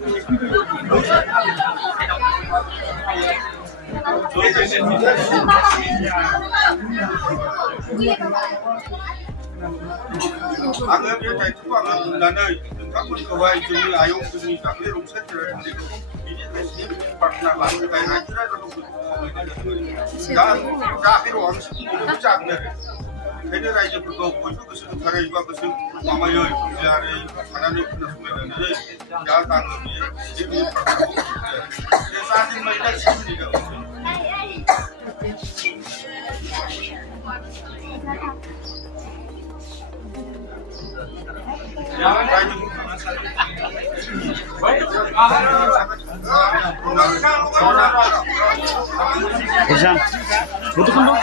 आङो बे दायथ'खौ आङो बुंनानै नोंथांमोनखौहाय जोंनि आयं जोंनि दाख्लै रंसार खेराइखौ बिनि एसे प्रार्थना लानो थाखाय रायजो राजाखौ दा जायाखै र' आं सिगाङावनो जागोन आरो ओंखायनो रायजोफोरखौ बयबो गोसो गोथारै बा गोसो माबायै फुजियारै थानानै खोनासंलायनानै दा आङो बे प्रार्थनाखौ बे जाजेनबाय दा सिगांनिखौ Hocam, butuh kan dong?